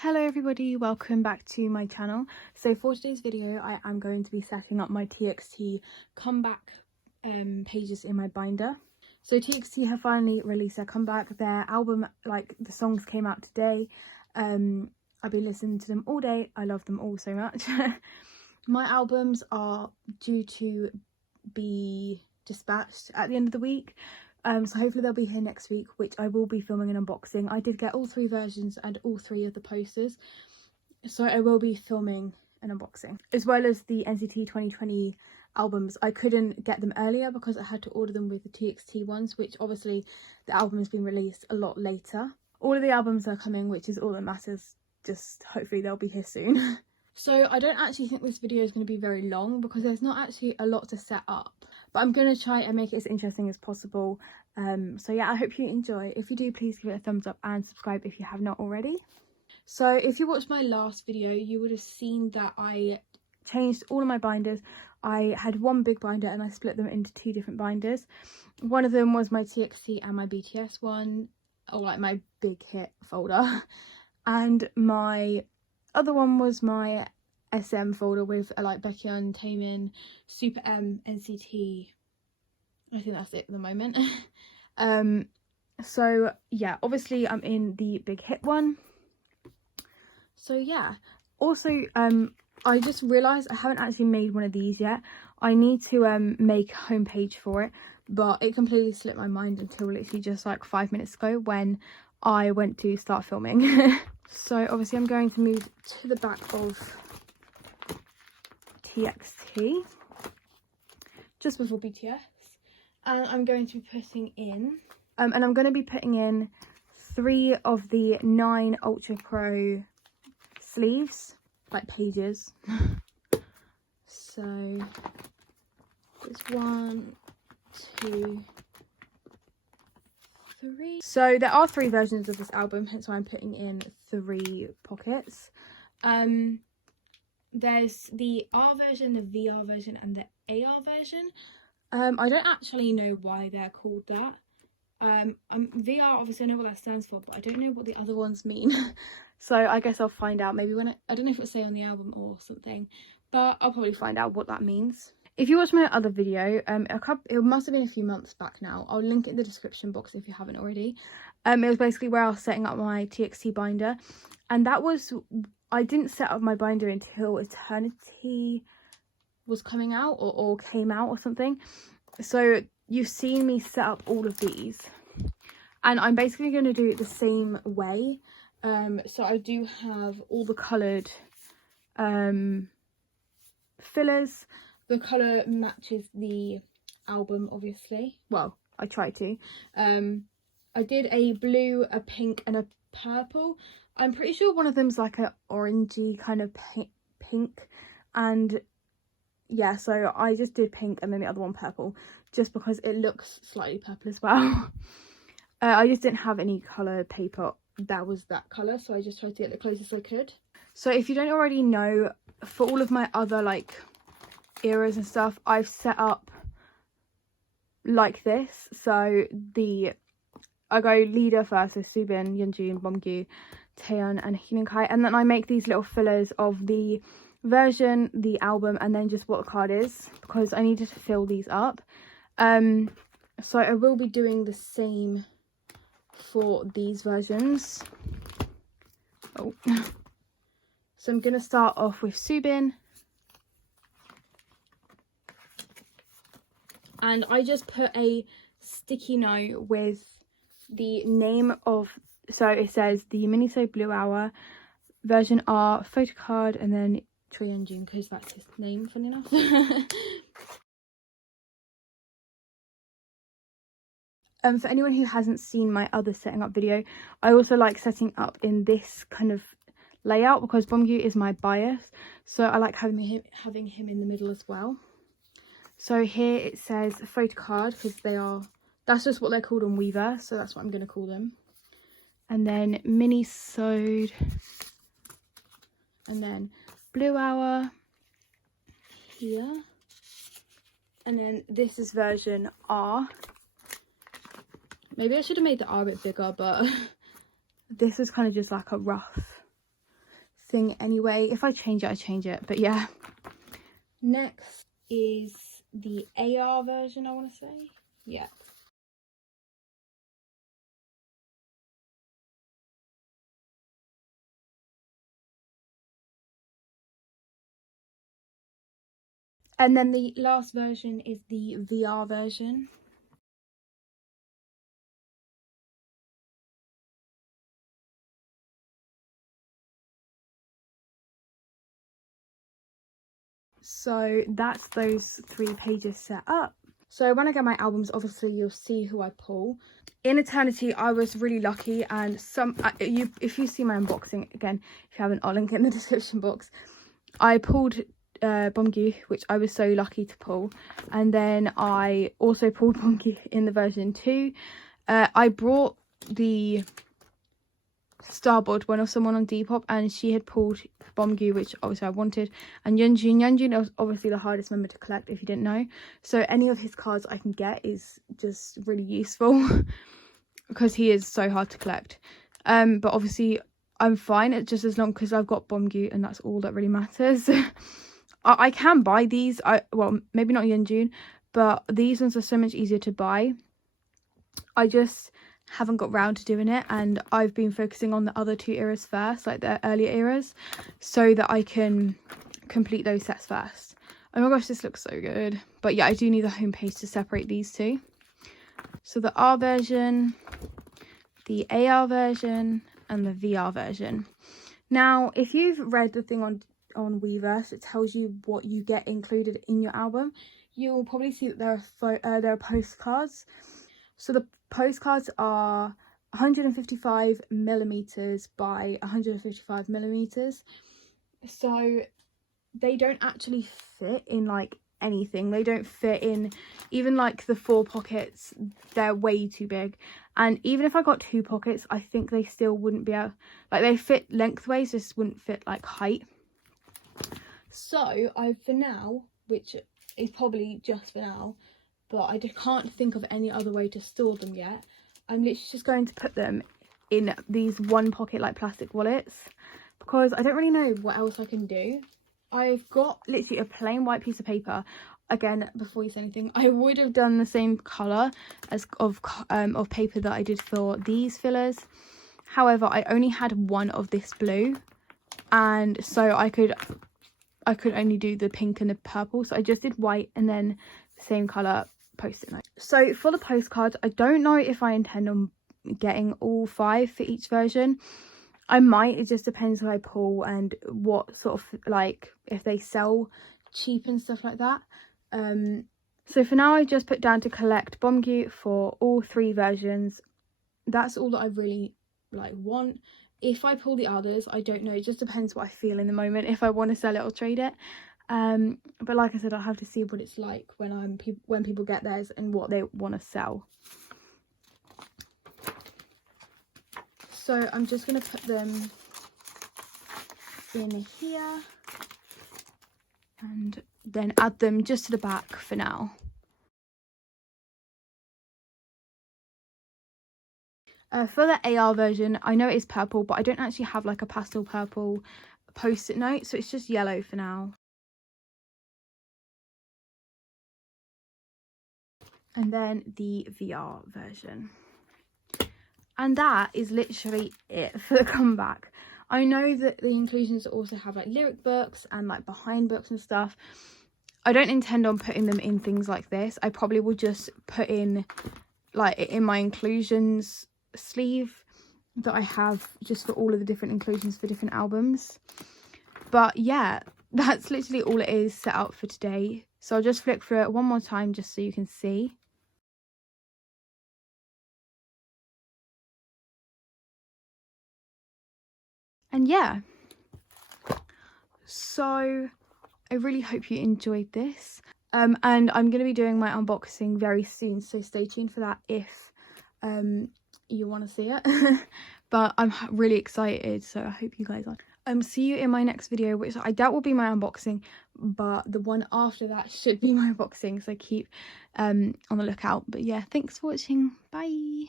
Hello everybody, welcome back to my channel. So for today's video I am going to be setting up my TXT comeback pages in my binder. So TXT have finally released their comeback. Their album, like the songs, came out today. I've been listening to them all day. I love them all so much. My albums are due to be dispatched at the end of the week. So hopefully they'll be here next week, which I will be filming an unboxing. I did get all 3 versions and all 3 of the posters, so I will be filming an unboxing. As well as the NCT 2020 albums, I couldn't get them earlier because I had to order them with the TXT ones, which obviously the album has been released a lot later. All of the albums are coming, which is all that matters. Just hopefully they'll be here soon. So I don't actually think this video is going to be very long because there's not actually a lot to set up, but I'm going to try and make it as interesting as possible. So yeah, I hope you enjoy. If you do, please give it a thumbs up and subscribe if you have not already. So if you watched my last video, you would have seen that I changed all of my binders. I had one big binder and I split them into 2 different binders. One of them was my TXT and my BTS one, or like my big hit folder, and my other one was my SM folder with like baekhyun, taemin, SuperM, NCT. I think that's it at the moment. So yeah, obviously I'm in the big hit one. So yeah, also I just realised I haven't actually made one of these yet. I need to make a homepage for it, but it completely slipped my mind until literally just like 5 minutes ago when I went to start filming. So obviously I'm going to move to the back of TXT just before BTS, and I'm going to be putting in and I'm going to be putting in 3 of the 9 Ultra Pro sleeves, like pages. So there's 1, 2, 3. So there are 3 versions of this album, hence why I'm putting in 3 pockets. There's the R version, the VR version, and the AR version. I don't actually know why they're called that. VR, obviously I know what that stands for, but I don't know what the other ones mean. So I guess I'll find out maybe when I don't know if it'll say on the album or something, but I'll probably find out what that means. If you watched my other video, it must have been a few months back now. I'll link it in the description box if you haven't already. It was basically where I was setting up my TXT binder, and that was, I didn't set up my binder until Eternity was coming out or came out or something. So you've seen me set up all of these, and I'm basically going to do it the same way. So I do have all the coloured fillers. The colour matches the album, obviously. Well, I try to. I did a blue, a pink and a purple. I'm pretty sure one of them's like a orangey kind of pink, and yeah, so I just did pink and then the other one purple, just because it looks slightly purple as well. I just didn't have any colour paper that was that colour, so I just tried to get the closest I could. So if you don't already know, for all of my other like eras and stuff, I've set up like this. So I go leader first, so Jimin, Yeonjun, Beomgyu, Taeil and Shinee, and then I make these little fillers of the version, the album, and then just what the card is, because I needed to fill these up. So I will be doing the same for these versions. So I'm gonna start off with Jimin, and I just put a sticky note with the name of, so it says the Miniso Blue Hour version R photo card, and then Choi Yeonjun, because that's his name, funny enough. For anyone who hasn't seen my other setting up video, I also like setting up in this kind of layout because Beomgyu is my bias, so I like having him in the middle as well. So here it says photo card, because that's just what they're called on Weverse, so that's what I'm going to call them. And then Mini-sode, and then Blue Hour here, and then this is version R. Maybe I should have made the R a bit bigger, but this is kind of just like a rough thing anyway. If I change it, I change it. But yeah. Next is the AR version, I want to say. Yeah. And then the last version is the VR version. So that's those 3 pages set up. So when I get my albums, obviously you'll see who I pull. In Eternity, I was really lucky, and if you see my unboxing, again, if you haven't, I'll link it in the description box. I pulled Beomgyu, which I was so lucky to pull, and then I also pulled Beomgyu in the version 2. I brought the Starboard one of someone on Depop, and she had pulled Beomgyu, which obviously I wanted, and Yeonjun was obviously the hardest member to collect, if you didn't know. So any of his cards I can get is just really useful because he is so hard to collect. But obviously I'm fine, it's just as long because I've got Beomgyu, and that's all that really matters. I can buy these, well, maybe not Yeonjun, but these ones are so much easier to buy. I just haven't got round to doing it, and I've been focusing on the other 2 eras first, like the earlier eras, so that I can complete those sets first. Oh my gosh, this looks so good. But yeah, I do need the homepage to separate these 2. So the R version, the AR version, and the VR version. Now, if you've read the thing on Weverse, it tells you what you get included in your album. You'll probably see that there are postcards. So the postcards are 155 millimeters by 155 millimeters. So they don't actually fit in like anything. They don't fit in even like the 4 pockets. They're way too big. And even if I got 2 pockets, I think they still wouldn't be able, like, they fit lengthways, just wouldn't fit like height. So for now, which is probably just for now, but I can't think of any other way to store them yet, I'm literally just going to put them in these 1 pocket like plastic wallets, because I don't really know what else I can do. I've got literally a plain white piece of paper. Again, before you say anything, I would have done the same colour as of paper that I did for these fillers. However, I only had 1 of this blue, and so I could only do the pink and the purple, so I just did white and then the same colour post-it note. So for the postcards, I don't know if I intend on getting all 5 for each version. I might, it just depends who I pull and what sort of, like, if they sell cheap and stuff like that. So for now, I've just put down to collect Beomgyu for all 3 versions. That's all that I really like want. If I pull the others, I don't know, it just depends what I feel in the moment, if I want to sell it or trade it. But like I said, I'll have to see what it's like when people get theirs and what they want to sell. So I'm just going to put them in here and then add them just to the back for now. For the AR version, I know it's purple, but I don't actually have like a pastel purple post-it note, so it's just yellow for now. And then the VR version. And that is literally it for the comeback. I know that the inclusions also have like lyric books and like behind books and stuff. I don't intend on putting them in things like this. I probably will just put in like in my inclusions sleeve that I have just for all of the different inclusions for different albums. But yeah, that's literally all it is set up for today. So I'll just flick through it one more time just so you can see. And yeah, so I really hope you enjoyed this. And I'm going to be doing my unboxing very soon, so stay tuned for that if you want to see it. But I'm really excited, so I hope you guys are. See you in my next video, which I doubt will be my unboxing, but the one after that should be my unboxing, so keep on the lookout. But yeah, thanks for watching. Bye.